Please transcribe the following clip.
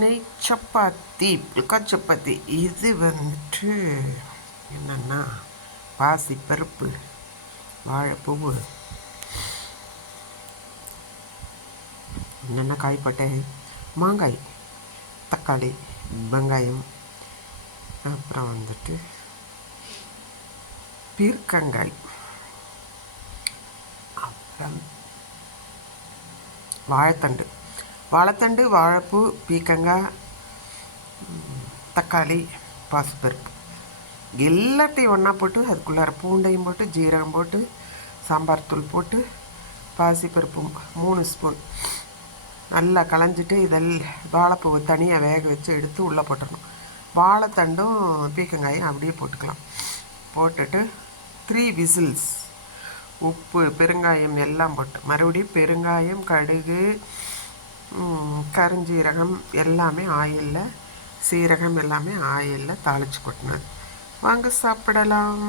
நெய் சப்பாத்தி, புல்கா சப்பாத்தி. இது வந்துட்டு என்னென்னா பாசி பருப்பு, வாழைப்பூவு, என்னென்ன காய்பட்டை, மாங்காய், தக்காளி, வெங்காயம், அப்புறம் வந்துட்டு பீர்க்கங்காய், அப்புறம் வாழைத்தண்டு, வாழைப்பூ, பீர்க்கங்காய், தக்காளி, பாசிப்பருப்பு எல்லாத்தையும் ஒன்றா போட்டு அதுக்குள்ளார பூண்டையும் போட்டு ஜீரகம் போட்டு சாம்பார் தூள் போட்டு பாசிப்பருப்பு 3 ஸ்பூன் நல்லா களைஞ்சிட்டு வாழைப்பூவை தனியாக வேக வச்சு எடுத்து உள்ளே போட்டுடணும். வாழைத்தண்டும் பீர்க்கங்காயும் அப்படியே போட்டுக்கலாம். போட்டுட்டு 3 விசில்ஸ், உப்பு, பெருங்காயம் எல்லாம் போட்டு மறுபடியும் பெருங்காயம், கடுகு, கருஞ்சீரகம் எல்லாமே ஆயிலில், சீரகம் எல்லாமே ஆயிலில் தாளித்து கொட்டினது. வாங்க சாப்பிடலாம்.